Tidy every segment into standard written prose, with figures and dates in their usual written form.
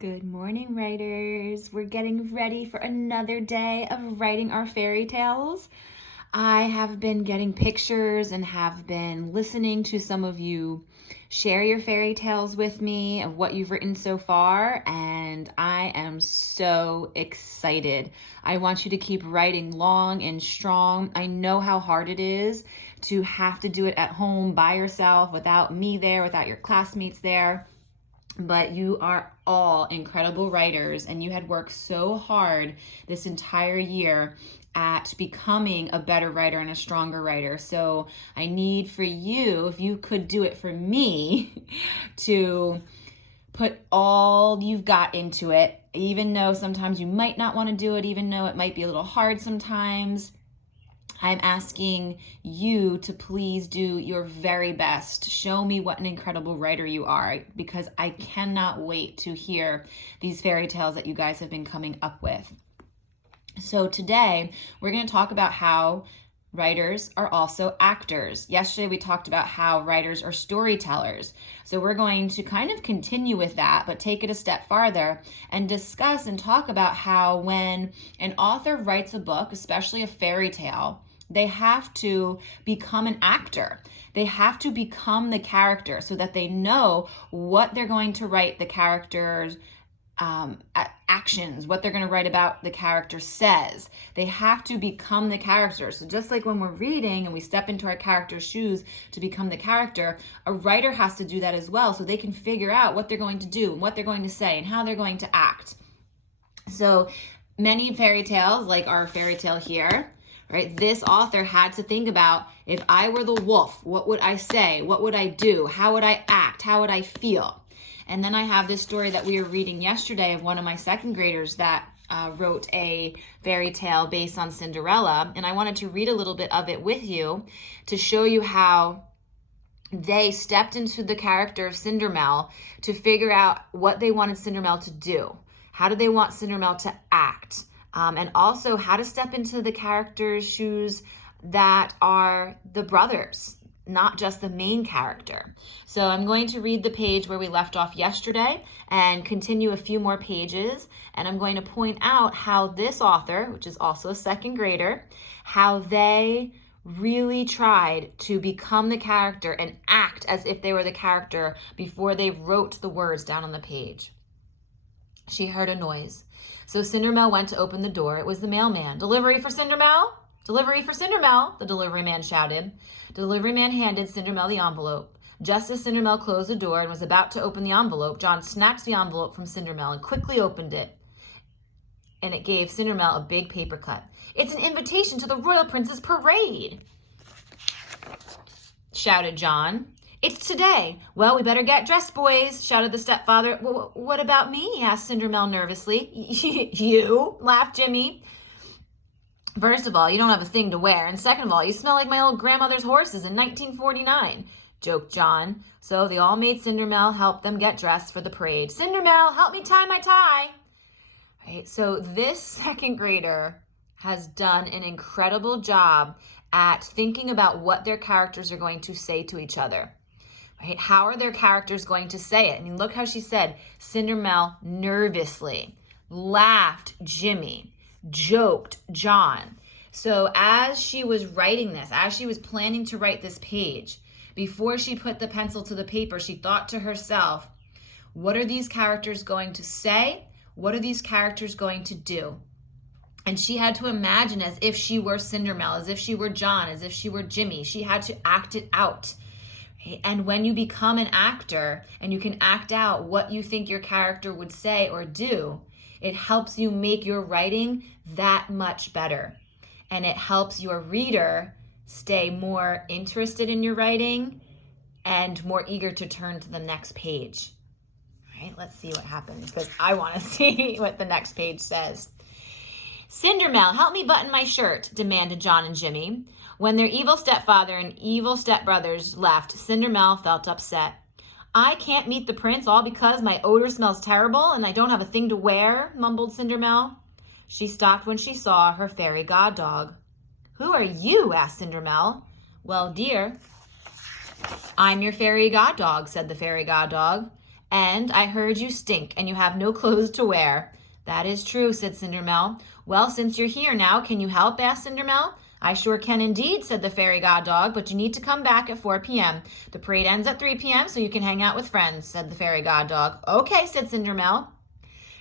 Good morning, writers. We're getting ready for another day of writing our fairy tales. I have been getting pictures and have been listening to some of you share your fairy tales with me of what you've written so far, and I am so excited. I want you to keep writing long and strong. I know how hard it is to have to do it at home by yourself without me there, without your classmates there. But you are all incredible writers, and you had worked so hard this entire year at becoming a better writer and a stronger writer. So I need for you, if you could do it for me, to put all you've got into it, even though sometimes you might not want to do it, even though it might be a little hard sometimes. I'm asking you to please do your very best. Show me what an incredible writer you are, because I cannot wait to hear these fairy tales that you guys have been coming up with. So today we're going to talk about how writers are also actors. Yesterday we talked about how writers are storytellers. So we're going to kind of continue with that, but take it a step farther and discuss and talk about how when an author writes a book, especially a fairy tale, they have to become an actor. They have to become the character so that they know what they're going to write the character's actions, what they're going to write about the character says. They have to become the character. So just like when we're reading and we step into our character's shoes to become the character, a writer has to do that as well, so they can figure out what they're going to do and what they're going to say and how they're going to act. So many fairy tales, like our fairy tale here, right? This author had to think about, if I were the wolf, what would I say? What would I do? How would I act? How would I feel? And then I have this story that we were reading yesterday of one of my second graders that wrote a fairy tale based on Cinderella. And I wanted to read a little bit of it with you to show you how they stepped into the character of Cindermel to figure out what they wanted Cindermel to do. How do they want Cindermel to act? And also how to step into the character's shoes that are the brothers, not just the main character. So I'm going to read the page where we left off yesterday and continue a few more pages. And I'm going to point out how this author, which is also a second grader, how they really tried to become the character and act as if they were the character before they wrote the words down on the page. She heard a noise. So Cindermel went to open the door. It was the mailman. "Delivery for Cindermel? Delivery for Cindermel," the delivery man shouted. The delivery man handed Cindermel the envelope. Just as Cindermel closed the door and was about to open the envelope, John snatched the envelope from Cindermel and quickly opened it. And it gave Cindermel a big paper cut. "It's an invitation to the Royal Prince's parade," shouted John. "It's today." "Well, we better get dressed, boys," shouted the stepfather. What about me?" asked Cindermel nervously. "You?" laughed Jimmy. "First of all, you don't have a thing to wear, and second of all, you smell like my old grandmother's horses in 1949, joked John. So they all made Cindermel help them get dressed for the parade. "Cindermel, help me tie my tie." Right, so this second grader has done an incredible job at thinking about what their characters are going to say to each other. Right? How are their characters going to say it? I mean, look how she said, Cindermel nervously, laughed Jimmy, joked John. So as she was writing this, as she was planning to write this page, before she put the pencil to the paper, she thought to herself, what are these characters going to say? What are these characters going to do? And she had to imagine as if she were Cindermel, as if she were John, as if she were Jimmy. She had to act it out. And when you become an actor and you can act out what you think your character would say or do, it helps you make your writing that much better. And it helps your reader stay more interested in your writing and more eager to turn to the next page. All right, let's see what happens, because I want to see what the next page says. "Cindermel, help me button my shirt," demanded John and Jimmy. When their evil stepfather and evil stepbrothers left, Cindermel felt upset. "I can't meet the prince all because my odor smells terrible and I don't have a thing to wear," mumbled Cindermel. She stopped when she saw her fairy god dog. "Who are you?" asked Cindermel. "Well, dear, I'm your fairy god dog," said the fairy god dog. And I heard you stink and you have no clothes to wear. That is true, said Cindermel. Well, since you're here now, can you help? Asked Cindermel. I sure can indeed, said the fairy god dog, but you need to come back at 4 p.m. The parade ends at 3 p.m., so you can hang out with friends, said the fairy god dog. Okay, said Cindermel.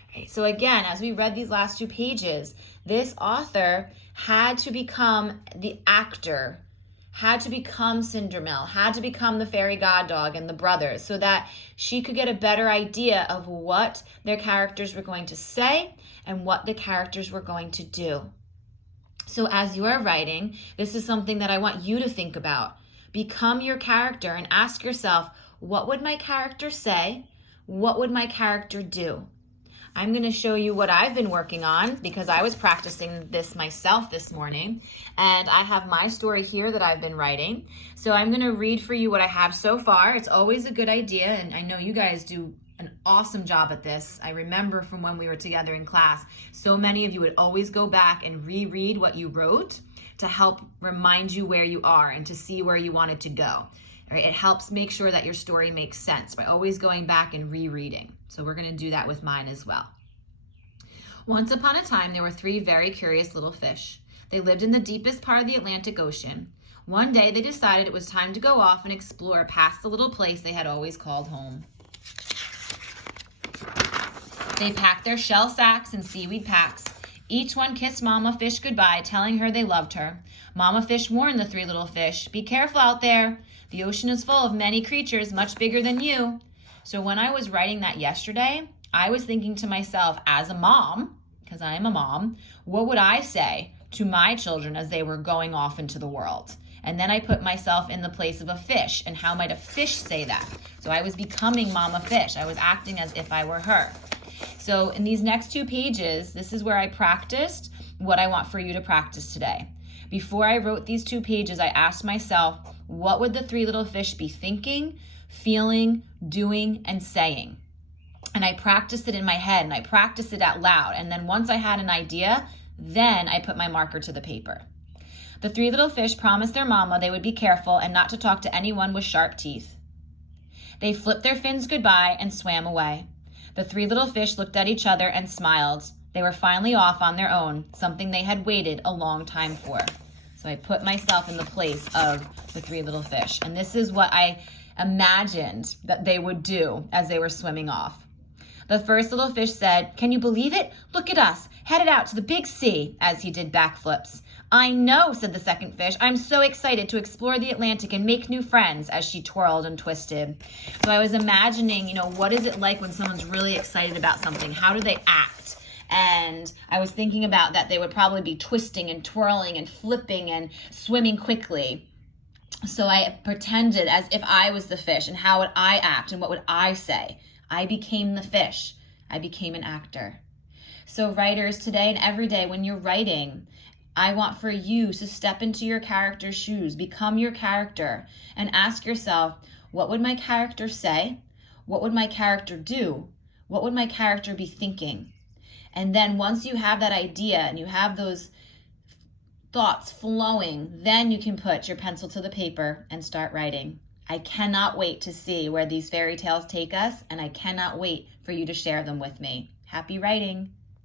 Okay, so again, as we read these last 2 pages, this author had to become the actor, had to become Cindermel, had to become the fairy god dog and the brothers so that she could get a better idea of what their characters were going to say and what the characters were going to do. So as you are writing, this is something that I want you to think about. Become your character and ask yourself, what would my character say? What would my character do? I'm going to show you what I've been working on because I was practicing this myself this morning, and I have my story here that I've been writing. So I'm going to read for you what I have so far. It's always a good idea, and I know you guys do an awesome job at this. I remember from when we were together in class, so many of you would always go back and reread what you wrote to help remind you where you are and to see where you wanted to go. Right? It helps make sure that your story makes sense by always going back and rereading. So we're going to do that with mine as well. Once upon a time, there were 3 very curious little fish. They lived in the deepest part of the Atlantic Ocean. One day, they decided it was time to go off and explore past the little place they had always called home. They packed their shell sacks and seaweed packs. Each one kissed Mama Fish goodbye, telling her they loved her. Mama Fish warned the 3 little fish, "Be careful out there. The ocean is full of many creatures much bigger than you." So when I was writing that yesterday, I was thinking to myself, as a mom, because I am a mom, what would I say to my children as they were going off into the world? And then I put myself in the place of a fish, and how might a fish say that? So I was becoming Mama Fish. I was acting as if I were her. So in these next 2 pages, this is where I practiced what I want for you to practice today. Before I wrote these 2 pages, I asked myself, what would the 3 little fish be thinking, feeling, doing, and saying? And I practiced it in my head, and I practiced it out loud. And then once I had an idea, then I put my marker to the paper. The 3 little fish promised their mama they would be careful and not to talk to anyone with sharp teeth. They flipped their fins goodbye and swam away. The 3 little fish looked at each other and smiled. They were finally off on their own, something they had waited a long time for. So I put myself in the place of the 3 little fish. And this is what I imagined that they would do as they were swimming off. The first little fish said, "Can you believe it? Look at us, headed out to the big sea," as he did backflips. "I know," said the second fish. "I'm so excited to explore the Atlantic and make new friends," as she twirled and twisted. So I was imagining, what is it like when someone's really excited about something? How do they act? And I was thinking about that they would probably be twisting and twirling and flipping and swimming quickly. So I pretended as if I was the fish, and how would I act and what would I say? I became the fish. I became an actor. So writers, today and every day when you're writing, I want for you to step into your character's shoes, become your character, and ask yourself, what would my character say? What would my character do? What would my character be thinking? And then once you have that idea and you have those thoughts flowing, then you can put your pencil to the paper and start writing. I cannot wait to see where these fairy tales take us, and I cannot wait for you to share them with me. Happy writing!